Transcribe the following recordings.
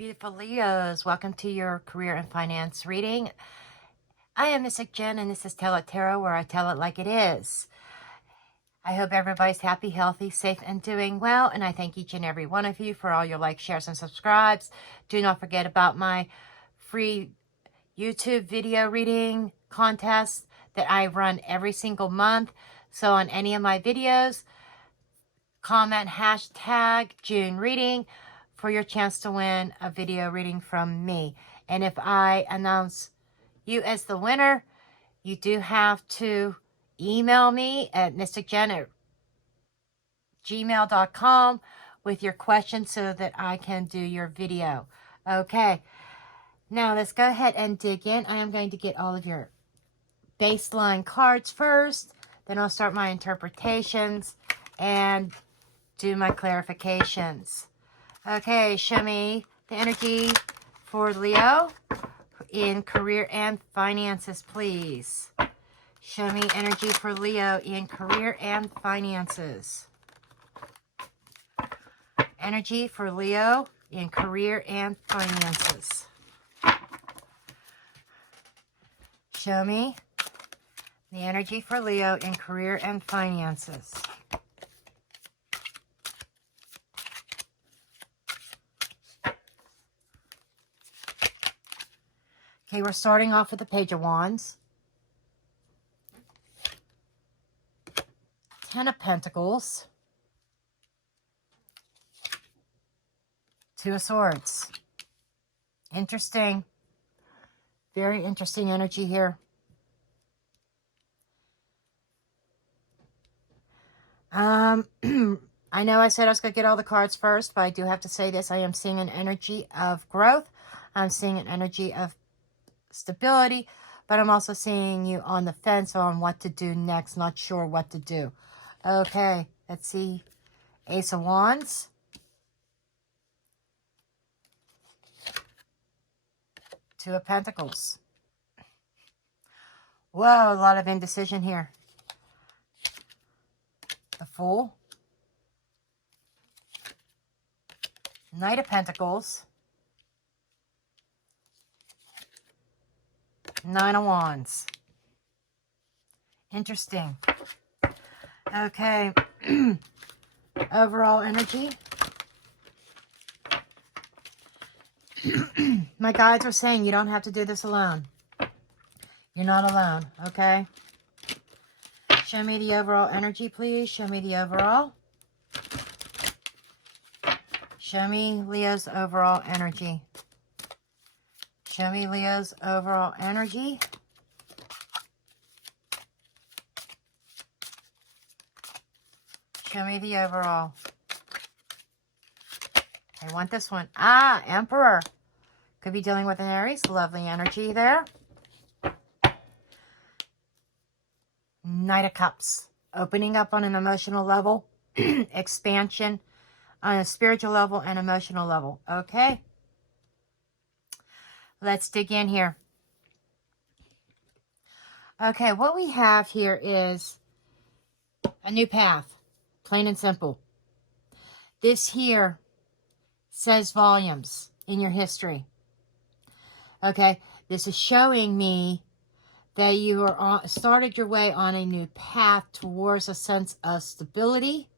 beautiful Leos. Welcome to your career and finance reading. I am Mystic Jen, and this is Tell It Tarot, where I tell it like it is. I hope everybody's happy, healthy, safe, and doing well. And I thank each and every one of you for all your likes, shares, and subscribes. Do not forget about my free YouTube video reading contest that I run every single month. So on any of my videos, comment hashtag June reading for your chance to win a video reading from me. And if I announce you as the winner, you do have to email me at mysticjen@gmail.com with your questions so that I can do your video. Okay, now let's go ahead and dig in. I am going to get all of your baseline cards first, then I'll start my interpretations and do my clarifications. Okay, show me the energy for Leo in career and finances, please. Show me energy for Leo in career and finances. Energy for Leo in career and finances. Show me the energy for Leo in career and finances. Okay, we're starting off with the Page of Wands. 10 of Pentacles. 2 of Swords. Interesting. Very interesting energy here. I know I said I was going to get all the cards first, but I do have to say this. I am seeing an energy of growth. I'm seeing an energy of stability, but I'm also seeing you on the fence on what to do next, not sure what to do. Okay, let's see. Ace of Wands. Two of Pentacles. Whoa, a lot of indecision here. The Fool. Knight of Pentacles. 9 of Wands. Interesting. Okay. Overall energy. My guides are saying you don't have to do this alone. You're not alone, okay? Show me the overall energy, please. Show me the overall. Show me Leo's overall energy. Show me Leo's overall energy. Show me the overall. I want this one. Ah, Emperor. Could be dealing with an Aries. Lovely energy there. Knight of Cups. Opening up on an emotional level. Expansion on a spiritual level and emotional level. Okay. Let's dig in here. Okay, what we have here is a new path. Plain and simple. This here says volumes in your history. Okay, this is showing me that you are started your way on a new path towards a sense of stability,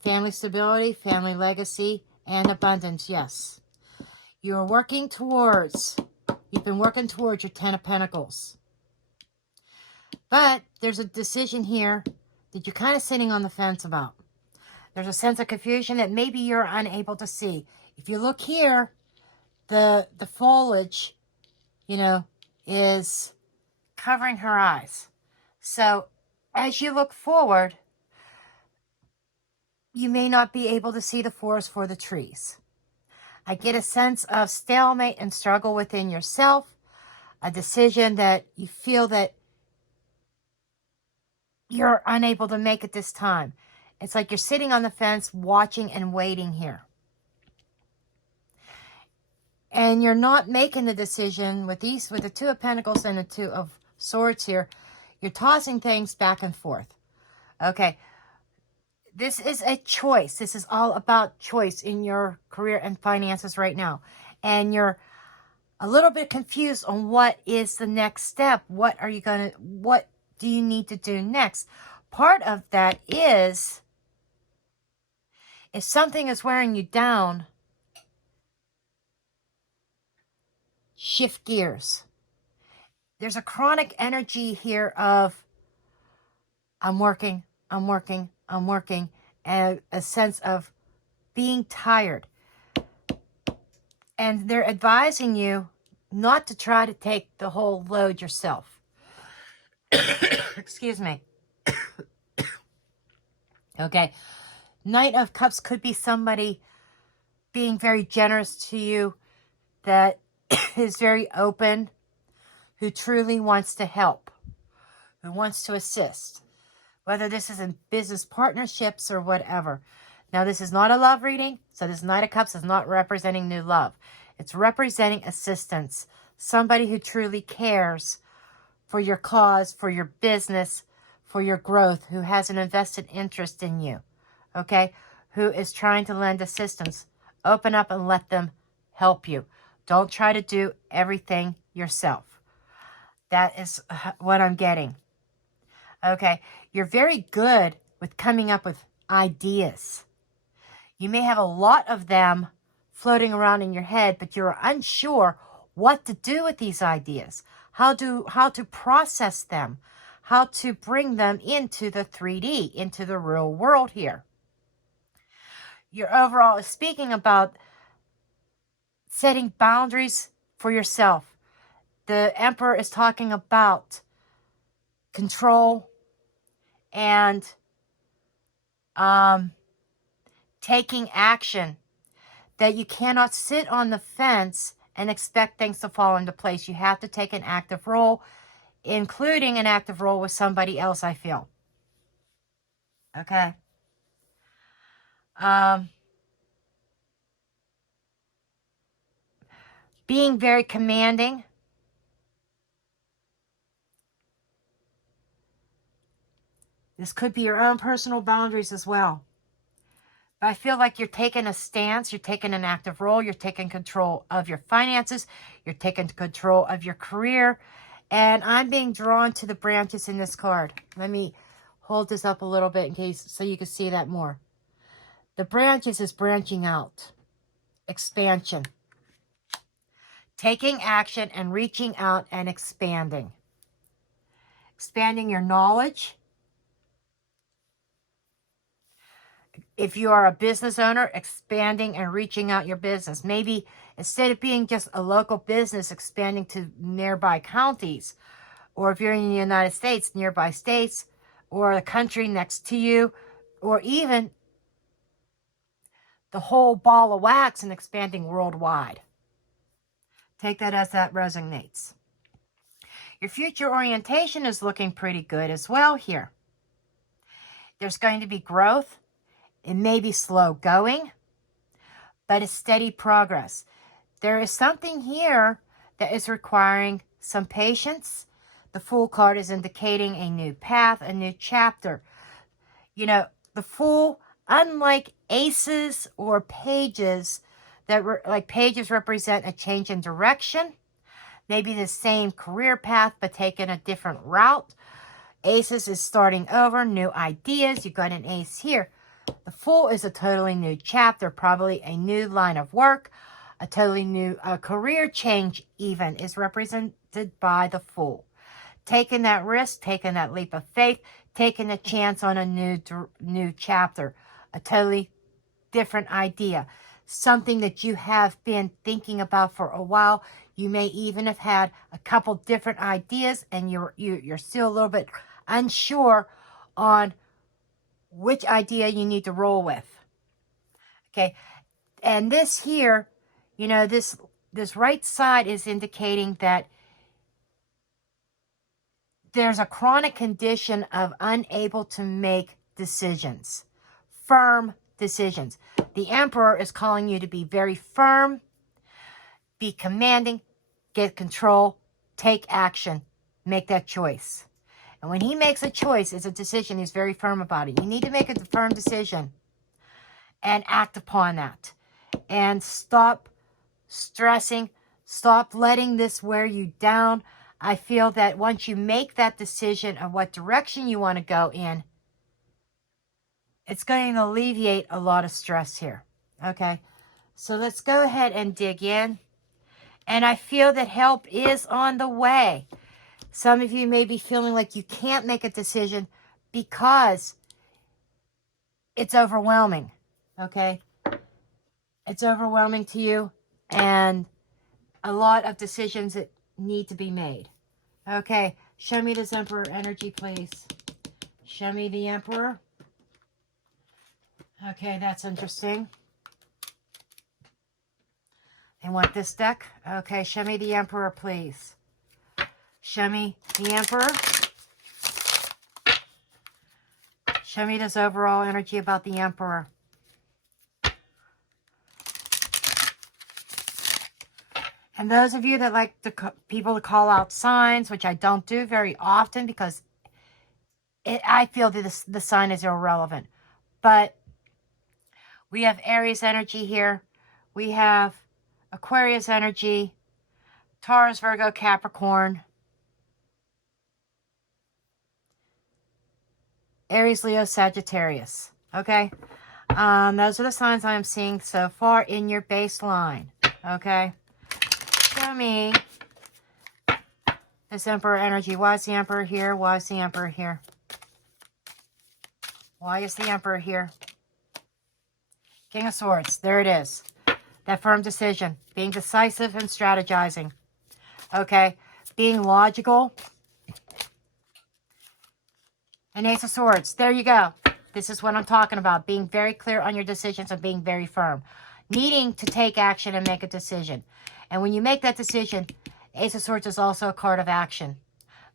family legacy, and abundance. Yes. You're working towards, you've been working towards your 10 of Pentacles. But there's a decision here that you're kind of sitting on the fence about. There's a sense of confusion that maybe you're unable to see. If you look here, the foliage, you know, is covering her eyes. So as you look forward, you may not be able to see the forest for the trees. I get a sense of stalemate and struggle within yourself, a decision that you feel that you're unable to make at this time. It's like you're sitting on the fence, watching and waiting here. And you're not making the decision with the 2 of Pentacles and the 2 of Swords here. You're tossing things back and forth. Okay. This is a choice. This is all about choice in your career and finances right now. and you're a little bit confused on what is the next step. What do you need to do next? Part of that is, if something is wearing you down, shift gears. There's a chronic energy here of, I'm working, and a sense of being tired. And they're advising you not to try to take the whole load yourself. Excuse me. Okay. Knight of Cups could be somebody being very generous to you, that is very open, who truly wants to help, who wants to assist, whether this is in business partnerships or whatever. Now, this is not a love reading, so this Knight of Cups is not representing new love. It's representing assistance, somebody who truly cares for your cause, for your business, for your growth, who has an invested interest in you, okay, who is trying to lend assistance. Open up and let them help you. Don't try to do everything yourself. That is what I'm getting. Okay, you're very good with coming up with ideas. You may have a lot of them floating around in your head, but you're unsure what to do with these ideas, how to process them, how to bring them into the 3D, into the real world here. Your overall is speaking about setting boundaries for yourself. The Emperor is talking about control and taking action, that you cannot sit on the fence and expect things to fall into place. You have to take an active role, including an active role with somebody else, I feel. Okay. Being very commanding. This could be your own personal boundaries as well. But I feel like you're taking a stance, you're taking an active role, you're taking control of your finances, you're taking control of your career. And I'm being drawn to the branches in this card. Let me hold this up a little bit in case, so you can see that more. The branches is branching out. Expansion. Taking action and reaching out and expanding. Expanding your knowledge. If you are a business owner, expanding and reaching out your business. Maybe instead of being just a local business, expanding to nearby counties. Or if you're in the United States, nearby states, or the country next to you, or even the whole ball of wax and expanding worldwide. Take that as that resonates. Your future orientation is looking pretty good as well here. There's going to be growth. It may be slow going, but it's steady progress. There is something here that is requiring some patience. The Fool card is indicating a new path, a new chapter. You know, the Fool, unlike aces or pages, like pages represent a change in direction, maybe the same career path but taking a different route. Aces is starting over, new ideas. You got an ace here. The Fool is a totally new chapter, probably a new line of work, a totally new career change even is represented by the Fool. Taking that risk, taking that leap of faith, taking a chance on a new chapter, a totally different idea, something that you have been thinking about for a while. You may even have had a couple different ideas and you're still a little bit unsure on which idea you need to roll with. Okay. And this here, you know, this right side is indicating that there's a chronic condition of unable to make decisions, firm decisions. The Emperor is calling you to be very firm, be commanding, get control, take action, make that choice. And when he makes a choice, it's a decision, he's very firm about it. You need to make a firm decision and act upon that. And stop stressing. Stop letting this wear you down. I feel that once you make that decision of what direction you want to go in, it's going to alleviate a lot of stress here. Okay, so let's go ahead and dig in. And I feel that help is on the way. Some of you may be feeling like you can't make a decision because it's overwhelming. Okay, it's overwhelming to you, and a lot of decisions that need to be made. Okay, show me this Emperor energy, please. Show me the Emperor. Okay, that's interesting. I want this deck. Okay, show me the Emperor, please. Show me the Emperor. Show me this overall energy about the Emperor. And those of you that like people to call out signs, which I don't do very often because I feel that the sign is irrelevant. But we have Aries energy here. We have Aquarius energy, Taurus, Virgo, Capricorn, Aries, Leo, Sagittarius. Okay? Those are the signs I am seeing so far in your baseline. Okay? Show me this Emperor energy. Why is the Emperor here? Why is the Emperor here? Why is the Emperor here? King of Swords. There it is. That firm decision. Being decisive and strategizing. Okay? Being logical. And Ace of Swords. There you go. This is what I'm talking about. Being very clear on your decisions and being very firm. Needing to take action and make a decision. And when you make that decision, Ace of Swords is also a card of action.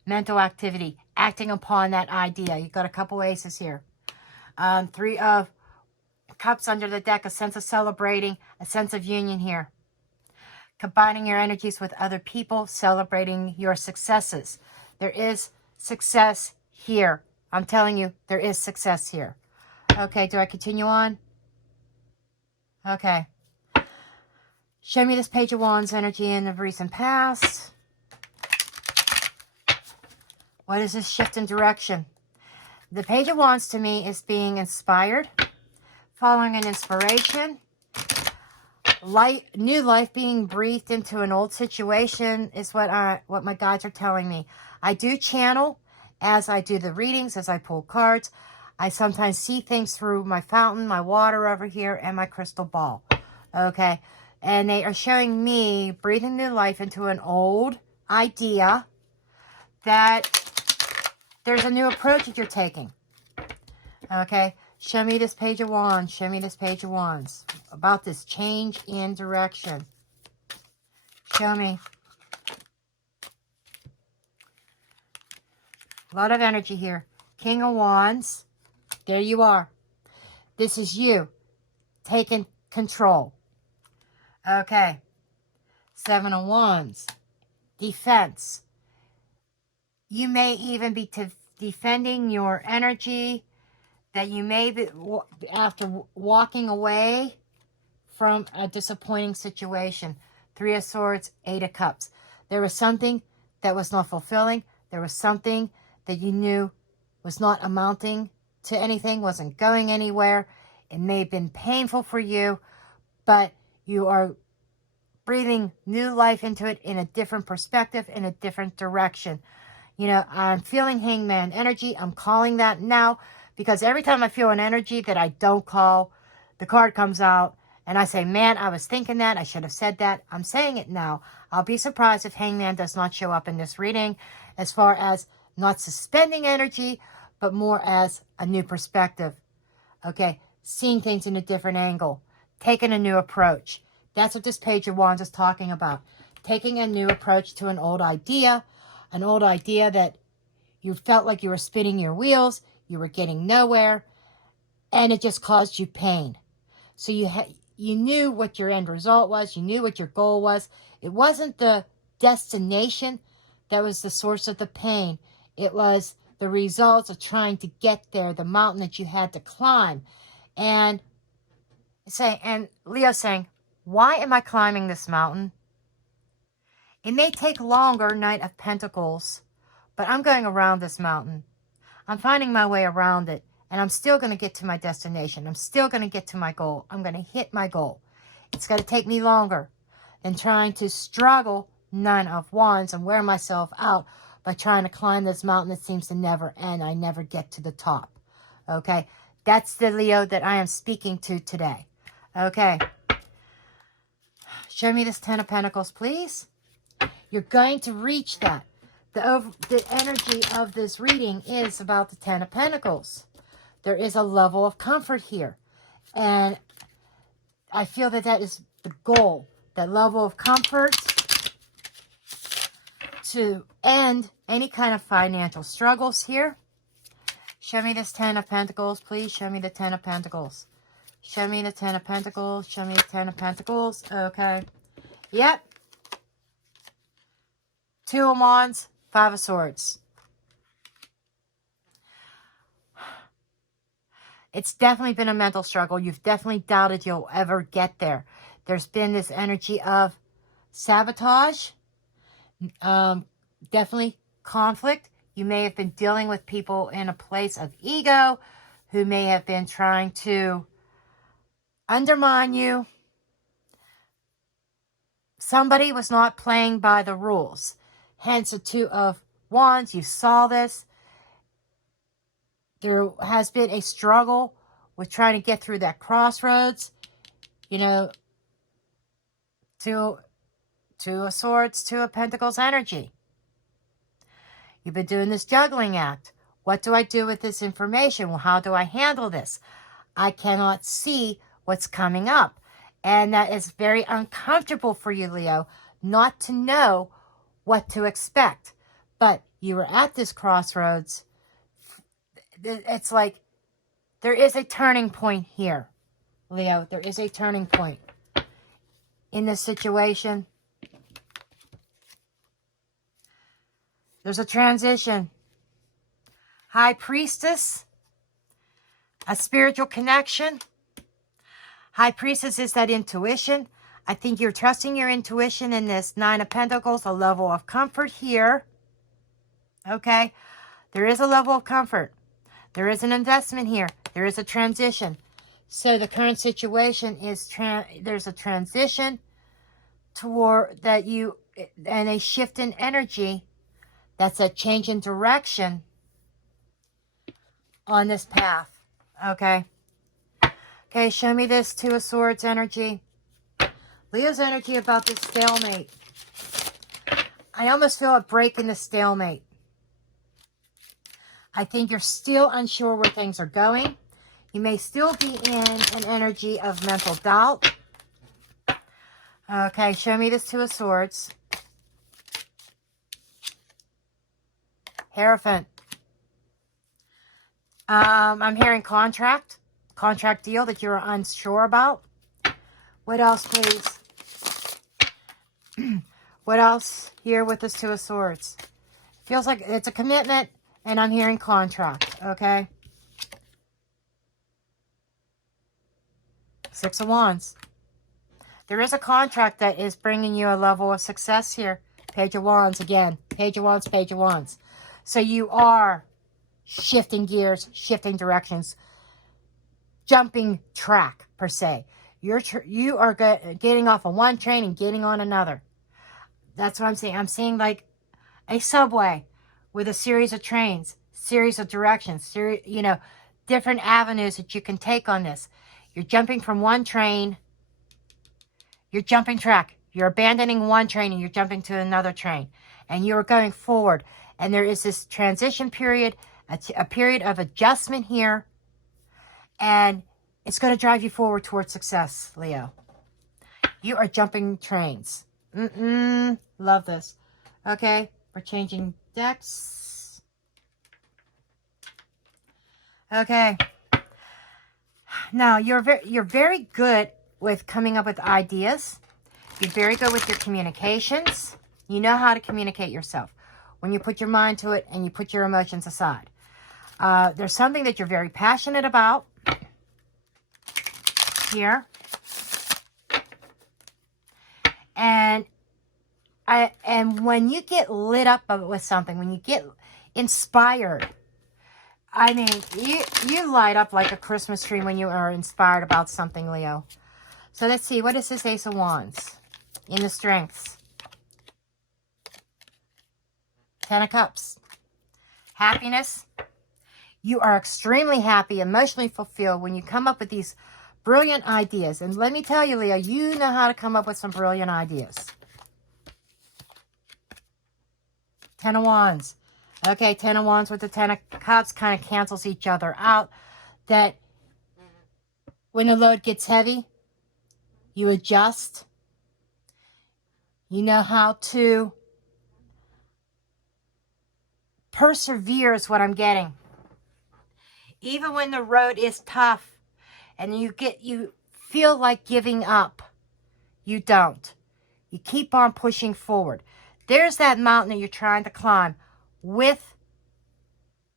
Mental activity. Acting upon that idea. You've got a couple aces here. Three of Cups under the deck. A sense of celebrating. A sense of union here. Combining your energies with other people. Celebrating your successes. There is success here. I'm telling you, there is success here. Okay, do I continue on? Okay. Show me this Page of Wands energy in the recent past. What is this shift in direction? The Page of Wands to me is being inspired, following an inspiration, new life being breathed into an old situation is what my guides are telling me. I do channel as I do the readings, as I pull cards. I sometimes see things through my fountain, my water over here, and my crystal ball. Okay. And they are showing me breathing new life into an old idea that there's a new approach that you're taking. Okay. Show me this Page of Wands. Show me this Page of Wands. About this change in direction. Show me. A lot of energy here. King of Wands. There you are. This is you taking control. Okay. Seven of Wands. Defense. You may even be defending your energy that you may be after walking away from a disappointing situation. Three of Swords, Eight of Cups. There was something that was not fulfilling. There was something that you knew was not amounting to anything, wasn't going anywhere. It may have been painful for you, but you are breathing new life into it in a different perspective, in a different direction. You know, I'm feeling Hangman energy. I'm calling that now because every time I feel an energy that I don't call, the card comes out and I say, man, I was thinking that. I should have said that. I'm saying it now. I'll be surprised if Hangman does not show up in this reading as far as not suspending energy, but more as a new perspective. Okay, seeing things in a different angle, taking a new approach. That's what this Page of Wands is talking about. Taking a new approach to an old idea that you felt like you were spinning your wheels, you were getting nowhere, and it just caused you pain. So you knew what your end result was, you knew what your goal was. It wasn't the destination that was the source of the pain. It was the results of trying to get there, the mountain that you had to climb. And Leo saying, Why am I climbing this mountain? It may take longer, Knight of Pentacles, but I'm going around this mountain. I'm finding my way around it, and I'm still going to get to my destination. I'm still going to get to my goal. I'm going to hit my goal. It's going to take me longer than trying to struggle, Nine of Wands, and wear myself out by trying to climb this mountain that seems to never end. I never get to the top. Okay? That's the Leo that I am speaking to today. Okay. Show me this Ten of Pentacles, please. You're going to reach that. The energy of this reading is about the Ten of Pentacles. There is a level of comfort here. And I feel that that is the goal. That level of comfort to end any kind of financial struggles here. Show me this Ten of Pentacles, please. Show me the Ten of Pentacles. Show me the Ten of Pentacles. Show me the Ten of Pentacles. Okay. Yep. Two of Wands, Five of Swords. It's definitely been a mental struggle. You've definitely doubted you'll ever get there. There's been this energy of sabotage. Definitely conflict. You may have been dealing with people in a place of ego who may have been trying to undermine you. Somebody was not playing by the rules. Hence the Two of Wands. You saw this. There has been a struggle with trying to get through that crossroads. You know, Two of Swords, Two of Pentacles energy. You've been doing this juggling act. What do I do with this information? Well, how do I handle this? I cannot see what's coming up. And that is very uncomfortable for you, Leo, not to know what to expect. But you were at this crossroads. It's like there is a turning point here, Leo. There is a turning point in this situation. There's a transition. High Priestess, a spiritual connection. High Priestess is that intuition. I think you're trusting your intuition in this Nine of Pentacles, a level of comfort here. Okay? There is a level of comfort. There is an investment here. There is a transition. So the current situation is, there's a transition toward that you, and a shift in energy. That's a change in direction on this path. Okay? Okay, show me this Two of Swords energy. Leo's energy about this stalemate. I almost feel a break in the stalemate. I think you're still unsure where things are going. You may still be in an energy of mental doubt. Okay, show me this Two of Swords. Hierophant. I'm hearing contract deal that you're unsure about. What else, please? What else here with this Two of Swords? Feels like it's a commitment, and I'm hearing contract, okay? Six of Wands. There is a contract that is bringing you a level of success here. Page of Wands again. Page of Wands, Page of Wands. So you are shifting gears, shifting directions, jumping track, per se. You are getting off of one train and getting on another. That's what I'm seeing. I'm seeing like a subway with a series of trains, series of directions, different avenues that you can take on this. You're jumping from one train. You're jumping track. You're abandoning one train and you're jumping to another train. And you're going forward. And there is this transition period, a period of adjustment here. And it's going to drive you forward towards success, Leo. You are jumping trains. Love this. Okay, we're changing decks. Okay. Now, you're very good with coming up with ideas. You're very good with your communications. You know how to communicate yourself when you put your mind to it and you put your emotions aside. There's something that you're very passionate about here. And when you get lit up with something, when you get inspired, I mean, you light up like a Christmas tree when you are inspired about something, Leo. So let's see, what is this Ace of Wands in the strengths? 10 of Cups. Happiness. You are extremely happy, emotionally fulfilled when you come up with these brilliant ideas. And let me tell you, Leo, you know how to come up with some brilliant ideas. 10 of Wands. Okay, 10 of Wands with the 10 of Cups kind of cancels each other out. That when the load gets heavy, you adjust. You know how to persevere is what I'm getting. Even when the road is tough and you feel like giving up, you don't. You keep on pushing forward. There's that mountain that you're trying to climb with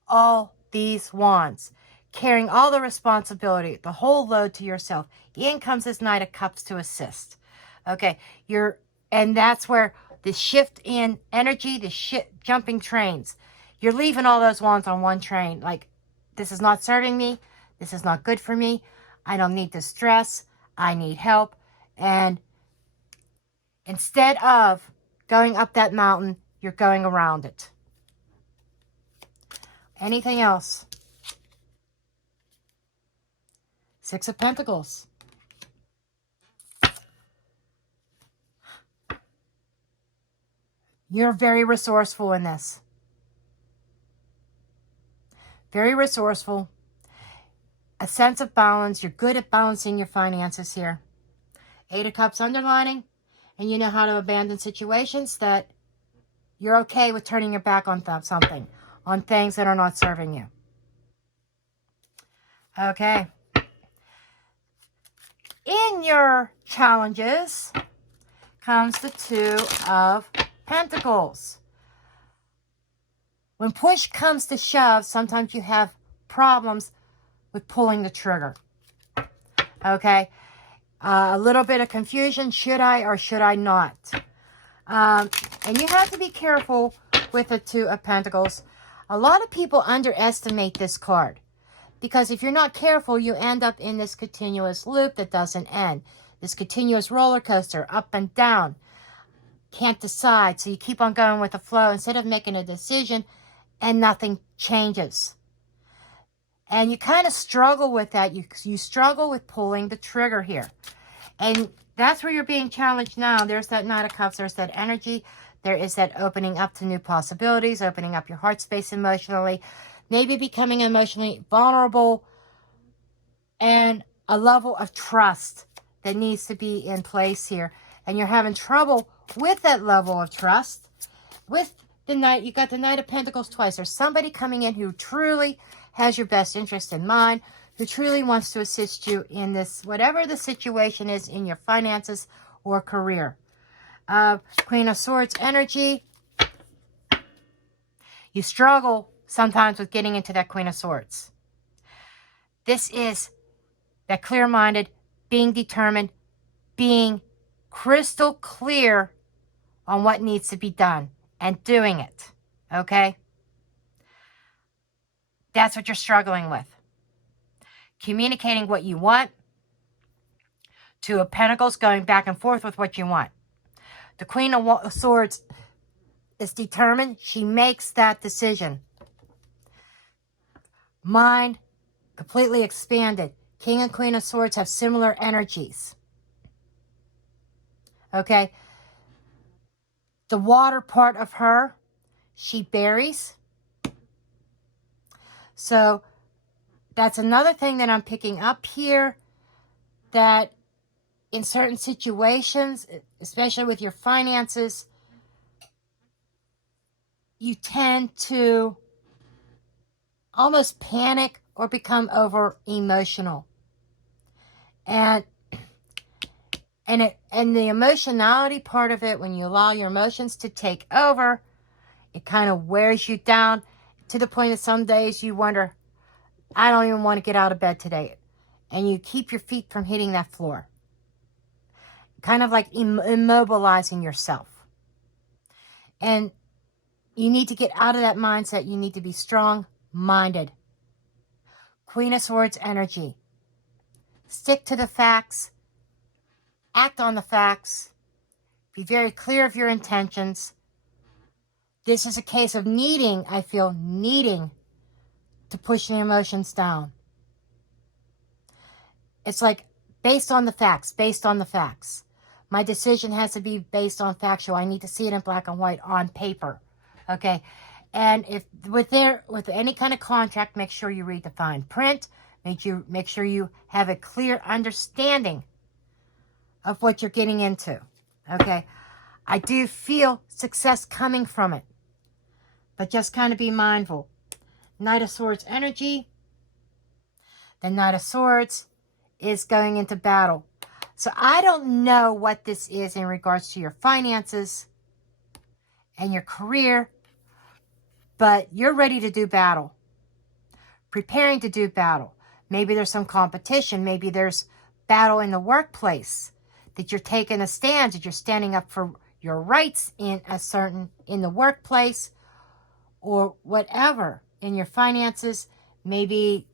all these wands, carrying all the responsibility, the whole load to yourself. In comes this Knight of Cups to assist. Okay, and that's where the shift in energy, the jumping trains. You're leaving all those wands on one train. Like, this is not serving me. This is not good for me. I don't need the stress. I need help. And instead of going up that mountain, you're going around it. Anything else? Six of Pentacles. You're very resourceful in this. Very resourceful. A sense of balance. You're good at balancing your finances here. Eight of Cups underlining. And you know how to abandon situations that you're okay with turning your back on something. On things that are not serving you. Okay. In your challenges comes the Two of Pentacles. When push comes to shove, sometimes you have problems with pulling the trigger. Okay. A little bit of confusion. Should I or should I not? And you have to be careful with the Two of Pentacles. A lot of people underestimate this card. Because if you're not careful, you end up in this continuous loop that doesn't end. This continuous roller coaster, up and down. Can't decide. So you keep on going with the flow instead of making a decision and nothing changes. And you kind of struggle with that. You struggle with pulling the trigger here. And that's where you're being challenged now. There's that Knight of Cups. There's that energy. There is that opening up to new possibilities, opening up your heart space emotionally, maybe becoming emotionally vulnerable, and a level of trust that needs to be in place here. And you're having trouble with that level of trust. With the Knight, you got the Knight of Pentacles twice. There's somebody coming in who truly has your best interest in mind, who truly wants to assist you in this, whatever the situation is in your finances or career. Queen of Swords energy. You struggle sometimes with getting into that Queen of Swords. This is that clear-minded, being determined, being crystal clear on what needs to be done and doing it. Okay? That's what you're struggling with. Communicating what you want. Two of Pentacles, going back and forth with what you want. The Queen of Swords is determined. She makes that decision. Mind completely expanded. King and Queen of Swords have similar energies. Okay? The water part of her, she buries. So that's another thing that I'm picking up here, that in certain situations, especially with your finances, you tend to almost panic or become over emotional. And the emotionality part of it, when you allow your emotions to take over, it kind of wears you down to the point that some days you wonder, I don't even want to get out of bed today. And you keep your feet from hitting that floor. kind of like immobilizing yourself. And you need to get out of that mindset. You need to be strong-minded. Queen of Swords energy. Stick to the facts. Act on the facts. Be very clear of your intentions. This is a case of needing, I feel, needing to push the emotions down. It's like based on the facts, based on the facts. My decision has to be based on factual. I need to see it in black and white on paper. Okay? And if with any kind of contract, make sure you read the fine print. Make sure you have a clear understanding of what you're getting into. Okay? I do feel success coming from it. But just kind of be mindful. Knight of Swords energy. The Knight of Swords is going into battle. So I don't know what this is in regards to your finances and your career, but you're ready to do battle. Preparing to do battle. Maybe there's some competition. Maybe there's battle in the workplace. That you're taking a stand. That you're standing up for your rights in the workplace. Or whatever. In your finances. Maybe,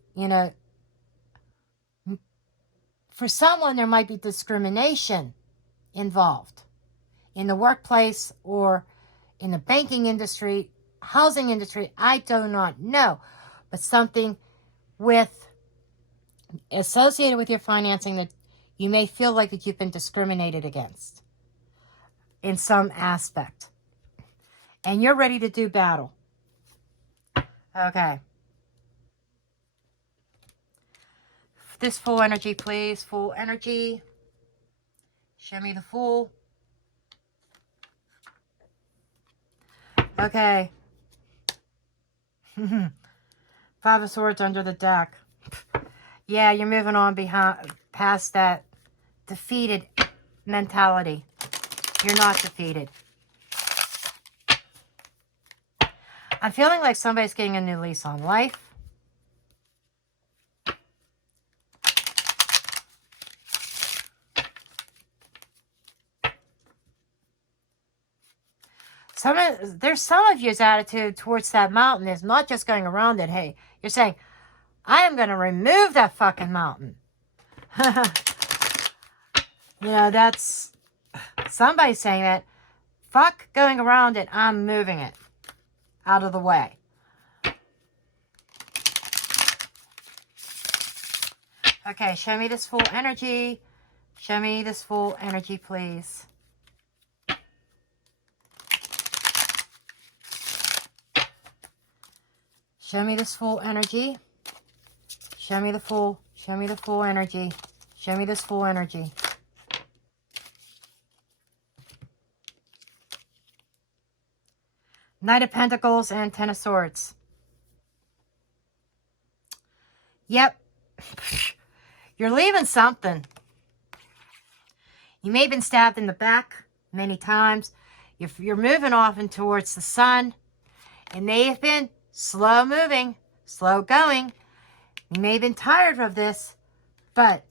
for someone there might be discrimination involved. In the workplace or in the banking industry, housing industry, I do not know. But something associated with your financing that you may feel like that you've been discriminated against in some aspect. And you're ready to do battle. Okay. This full energy, please. Full energy. Show me the Fool. Okay. Five of Swords under the deck. Yeah, you're moving on past that defeated mentality. You're not defeated. I'm feeling like somebody's getting a new lease on life. There's some of you's attitude towards that mountain is not just going around it. Hey, you're saying, I am going to remove that fucking mountain. That's somebody saying that. Fuck going around it. I'm moving it out of the way. Okay, show me this full energy. Show me this full energy, please. Show me this full energy. Show me the full energy. Show me this full energy. Knight of Pentacles and Ten of Swords. Yep. You're leaving something. You may have been stabbed in the back many times. You're moving off and towards the sun. It may have been slow moving, slow going. You may have been tired of this, but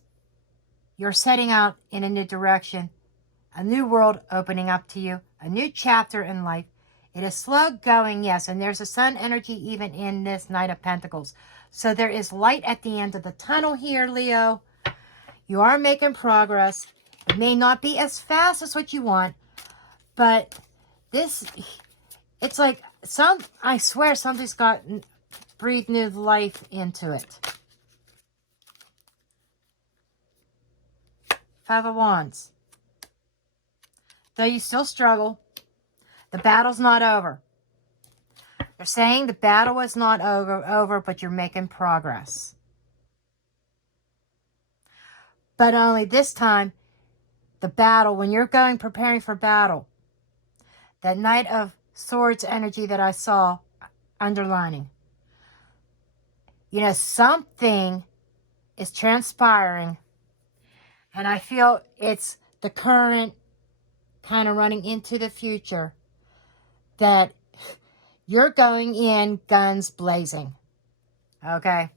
you're setting out in a new direction. A new world opening up to you. A new chapter in life. It is slow going, yes, and there's a sun energy even in this Knight of Pentacles. So there is light at the end of the tunnel here, Leo. You are making progress. It may not be as fast as what you want, but it's like I swear something's breathed new life into it. Five of Wands. Though you still struggle, the battle's not over. They're saying the battle is not over, but you're making progress. But only this time, the battle, when you're preparing for battle, that Knight of Swords energy that I saw underlining. Something is transpiring, and I feel it's the current kind of running into the future that you're going in guns blazing. Okay?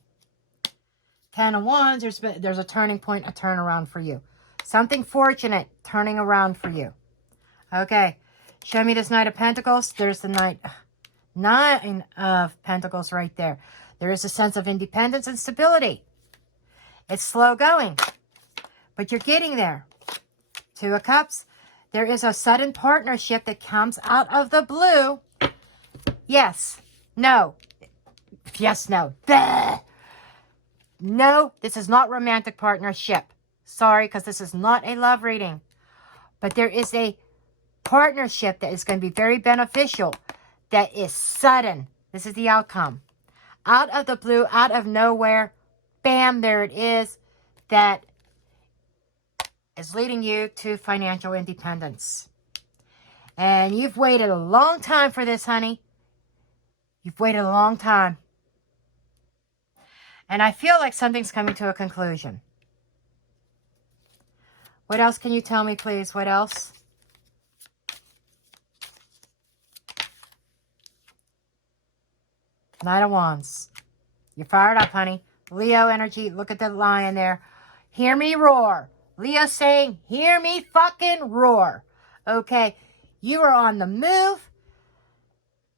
Ten of Wands, there's a turning point, a turnaround for you. Something fortunate turning around for you. Okay. Show me this Knight of Pentacles. There's the Nine of Pentacles right there. There is a sense of independence and stability. It's slow going, but you're getting there. Two of Cups. There is a sudden partnership that comes out of the blue. Yes. No. Yes, no. Bleh. No, this is not romantic partnership. Sorry, because this is not a love reading. But there is a partnership that is going to be very beneficial. That is sudden. This is the outcome. Out of the blue, out of nowhere. Bam, there it is. That is leading you to financial independence. And you've waited a long time for this, honey. You've waited a long time. And I feel like something's coming to a conclusion. What else can you tell me, please? What else? Knight of Wands. You're fired up, honey. Leo energy. Look at the lion there. Hear me roar. Leo saying, hear me fucking roar. Okay. You are on the move.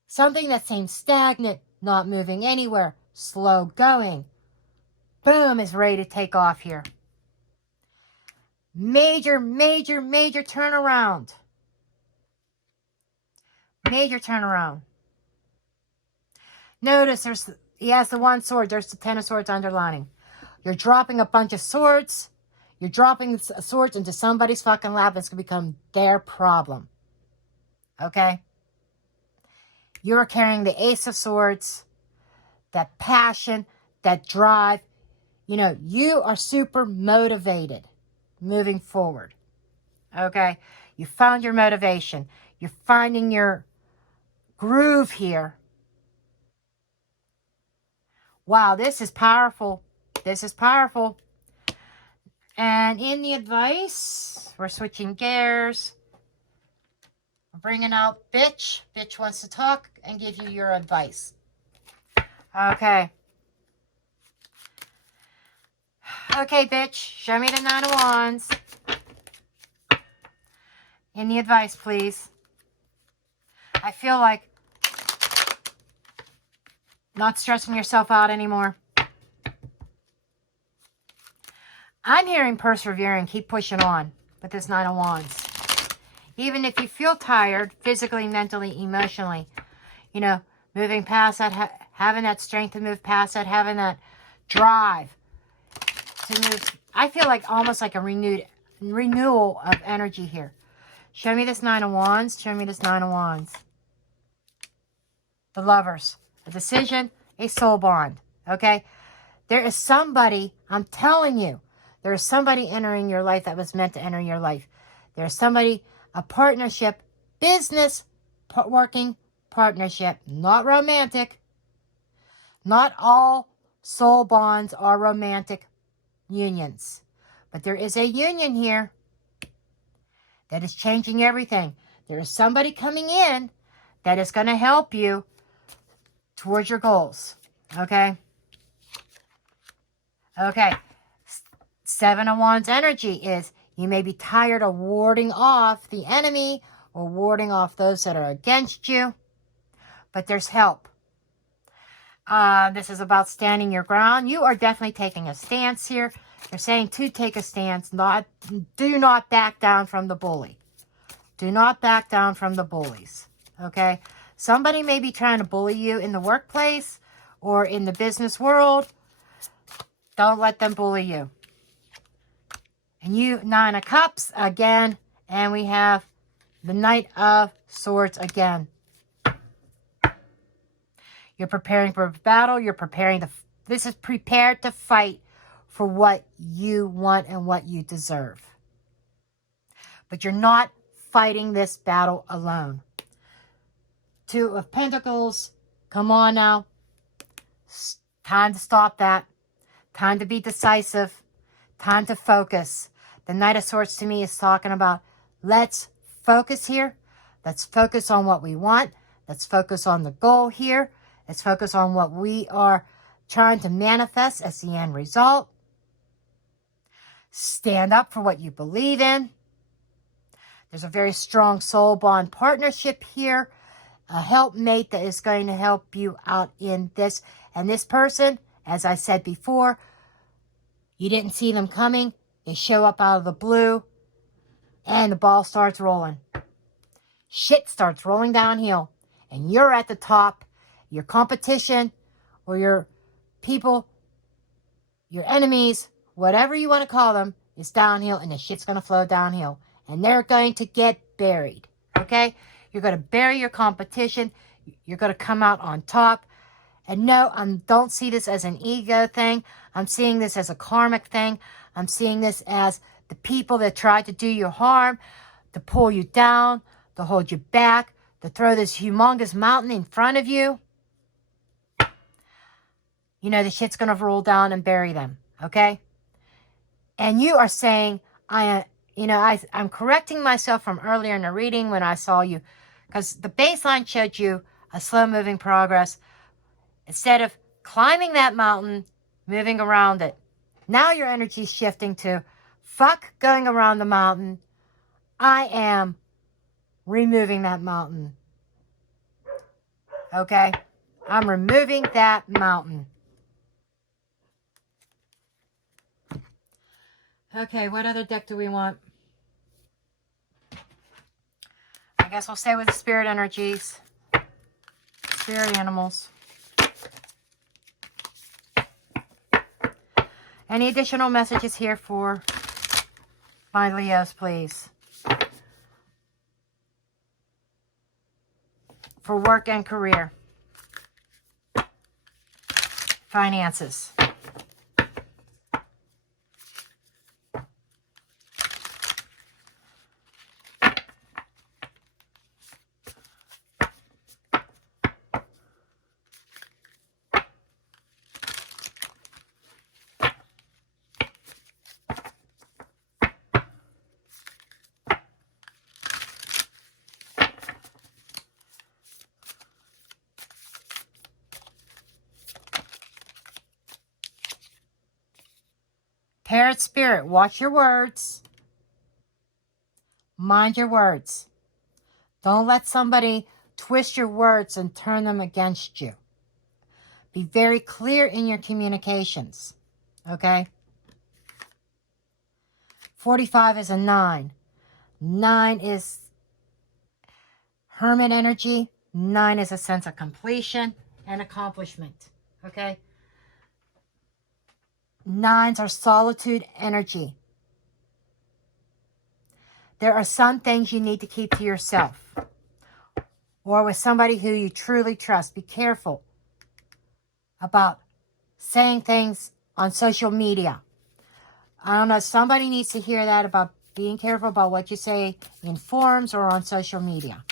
Something that seems stagnant, not moving anywhere, slow going. Boom, is ready to take off here. Major, major, major turnaround. Major turnaround. Notice he has the one sword. There's the 10 of swords underlining. You're dropping a bunch of swords. You're dropping swords into somebody's fucking lap. It's going to become their problem. Okay? You're carrying the Ace of Swords. That passion, that drive. You know, you are super motivated moving forward. Okay? You found your motivation. You're finding your groove here. Wow, this is powerful. This is powerful. And in the advice, we're switching gears. We're bringing out Bitch. Bitch wants to talk and give you your advice. Okay. Okay, Bitch. Show me the Nine of Wands. In the advice, please. I feel like not stressing yourself out anymore. I'm hearing persevering, keep pushing on with this Nine of Wands. Even if you feel tired, physically, mentally, emotionally, you know, moving past that, having that strength to move past that, having that drive to move. I feel like almost like a renewal of energy here. Show me this Nine of Wands. Show me this Nine of Wands. The Lovers. A decision, a soul bond. Okay? There is somebody, I'm telling you, there is somebody entering your life that was meant to enter your life. There is somebody, a partnership, business, working partnership, not romantic. Not all soul bonds are romantic unions. But there is a union here that is changing everything. There is somebody coming in that is going to help you towards your goals. Okay? Okay. Seven of Wands energy is you may be tired of warding off the enemy or warding off those that are against you. But there's help. This is about standing your ground. You are definitely taking a stance here. They're saying to take a stance. Do not back down from the bully. Do not back down from the bullies. Okay? Somebody may be trying to bully you in the workplace or in the business world. Don't let them bully you. And you, Nine of Cups again. And we have the Knight of Swords again. You're preparing for a battle. You're preparing this is prepared to fight for what you want and what you deserve. But you're not fighting this battle alone. Two of Pentacles. Come on now. Time to stop that. Time to be decisive. Time to focus. The Knight of Swords to me is talking about let's focus here. Let's focus on what we want. Let's focus on the goal here. Let's focus on what we are trying to manifest as the end result. Stand up for what you believe in. There's a very strong soul bond partnership here. A helpmate that is going to help you out in this. And this person, as I said before, you didn't see them coming. They show up out of the blue. And the ball starts rolling. Shit starts rolling downhill. And you're at the top. Your competition or your people, your enemies, whatever you want to call them, is downhill. And the shit's going to flow downhill. And they're going to get buried. Okay? You're going to bury your competition. You're going to come out on top. And no, don't see this as an ego thing. I'm seeing this as a karmic thing. I'm seeing this as the people that tried to do you harm, to pull you down, to hold you back, to throw this humongous mountain in front of you. You know, the shit's going to roll down and bury them. Okay? And you are saying, I'm correcting myself from earlier in the reading when I saw you. Because the baseline showed you a slow-moving progress. Instead of climbing that mountain, moving around it. Now your energy is shifting to, fuck going around the mountain. I am removing that mountain. Okay? I'm removing that mountain. Okay, what other deck do we want? I guess we'll stay with the spirit energies. Spirit animals. Any additional messages here for my Leos, please? For work and career. Finances. Parrot spirit, watch your words. Mind your words. Don't let somebody twist your words and turn them against you. Be very clear in your communications. Okay? 45 is a 9. 9 is hermit energy. 9 is a sense of completion and accomplishment. Okay? 9s are solitude energy. There are some things you need to keep to yourself or with somebody who you truly trust. Be careful about saying things on social media. I don't know, somebody needs to hear that about being careful about what you say in forums or on social media.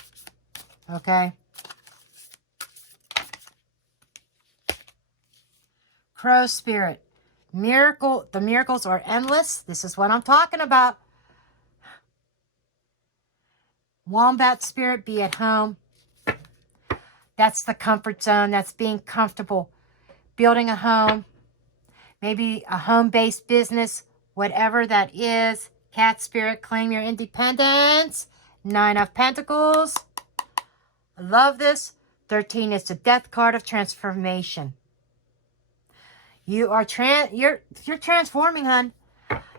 Okay? Crow spirit. The miracles are endless. This is what I'm talking about. Wombat spirit, be at home. That's the comfort zone. That's being comfortable. Building a home. Maybe a home-based business. Whatever that is. Cat spirit, claim your independence. 9 of Pentacles. I love this. 13 is the death card of transformation. You're transforming, hon.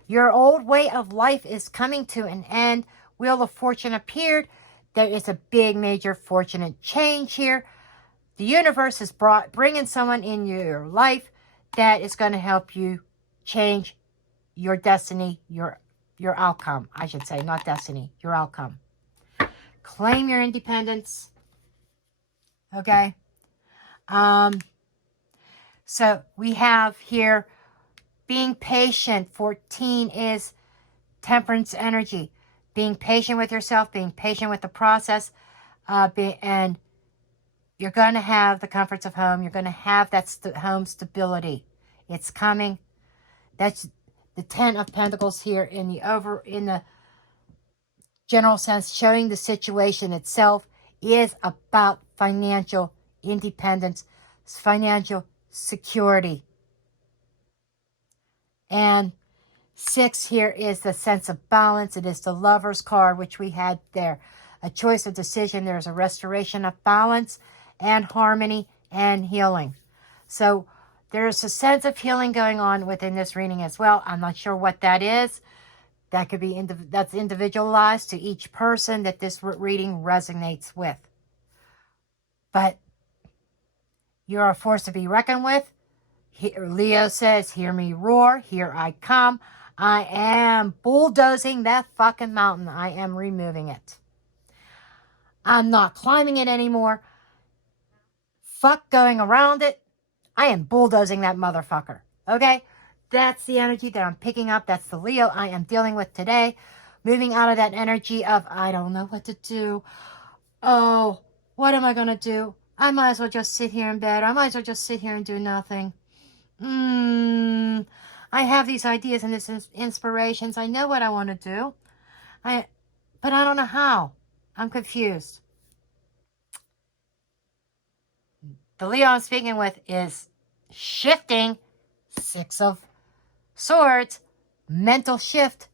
Your old way of life is coming to an end. Wheel of Fortune appeared. There is a big, major fortunate change here. The universe is bringing someone in your life that is going to help you change your destiny, your outcome, I should say, not destiny, your outcome. Claim your independence. Okay? So we have here being patient. 14 is temperance energy. Being patient with yourself, being patient with the process, and you're going to have the comforts of home. You're going to have that home stability. It's coming. That's the 10 of Pentacles here in the general sense, showing the situation itself is about financial independence, financial security. And 6 here is the sense of balance. It is the Lover's card, which we had there. A choice of decision. There's a restoration of balance and harmony and healing. So there's a sense of healing going on within this reading as well. I'm not sure what that is. That could be that's individualized to each person that this reading resonates with. But you're a force to be reckoned with. Leo says, hear me roar. Here I come. I am bulldozing that fucking mountain. I am removing it. I'm not climbing it anymore. Fuck going around it. I am bulldozing that motherfucker. Okay? That's the energy that I'm picking up. That's the Leo I am dealing with today. Moving out of that energy of, I don't know what to do. Oh, what am I going to do? I might as well just sit here in bed. I might as well just sit here and do nothing. I have these ideas and these inspirations. I know what I want to do. But I don't know how. I'm confused. The Leo I'm speaking with is shifting. 6 of Swords. Mental shift.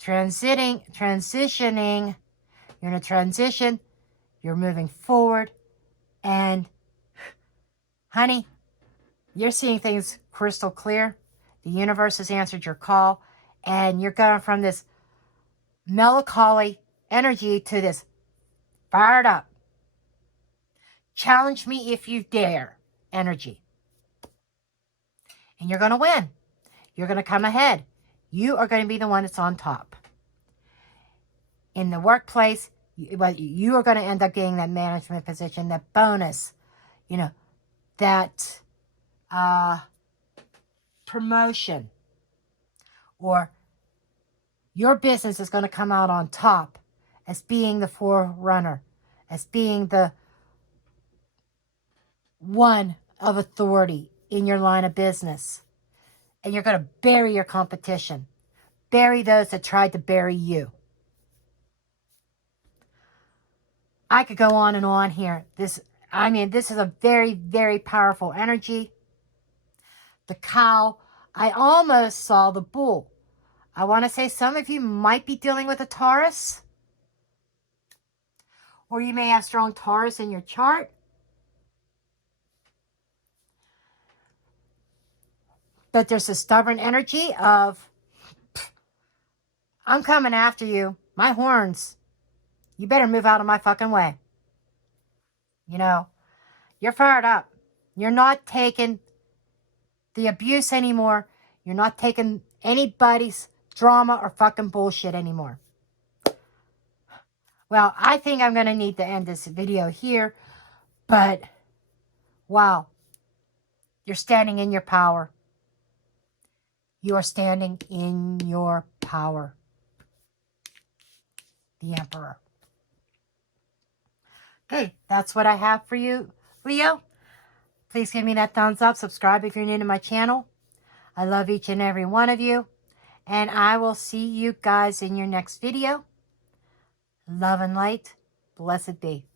Transitioning. You're in a transition. You're moving forward. And, honey, you're seeing things crystal clear. The universe has answered your call. And you're going from this melancholy energy to this fired up, challenge me if you dare energy. And you're going to win. You're going to come ahead. You are going to be the one that's on top. In the workplace, you are going to end up getting that management position, that bonus, that promotion. Or your business is going to come out on top as being the forerunner, as being the one of authority in your line of business. And you're going to bury your competition. Bury those that tried to bury you. I could go on and on here. This is a very, very powerful energy. The cow. I almost saw the bull. I want to say some of you might be dealing with a Taurus. Or you may have strong Taurus in your chart. But there's a stubborn energy of, I'm coming after you. My horns. You better move out of my fucking way. You're fired up. You're not taking the abuse anymore. You're not taking anybody's drama or fucking bullshit anymore. Well, I think I'm going to need to end this video here. But, wow. You're standing in your power. You are standing in your power. The Emperor. Okay, that's what I have for you, Leo. Please give me that thumbs up. Subscribe if you're new to my channel. I love each and every one of you. And I will see you guys in your next video. Love and light. Blessed be.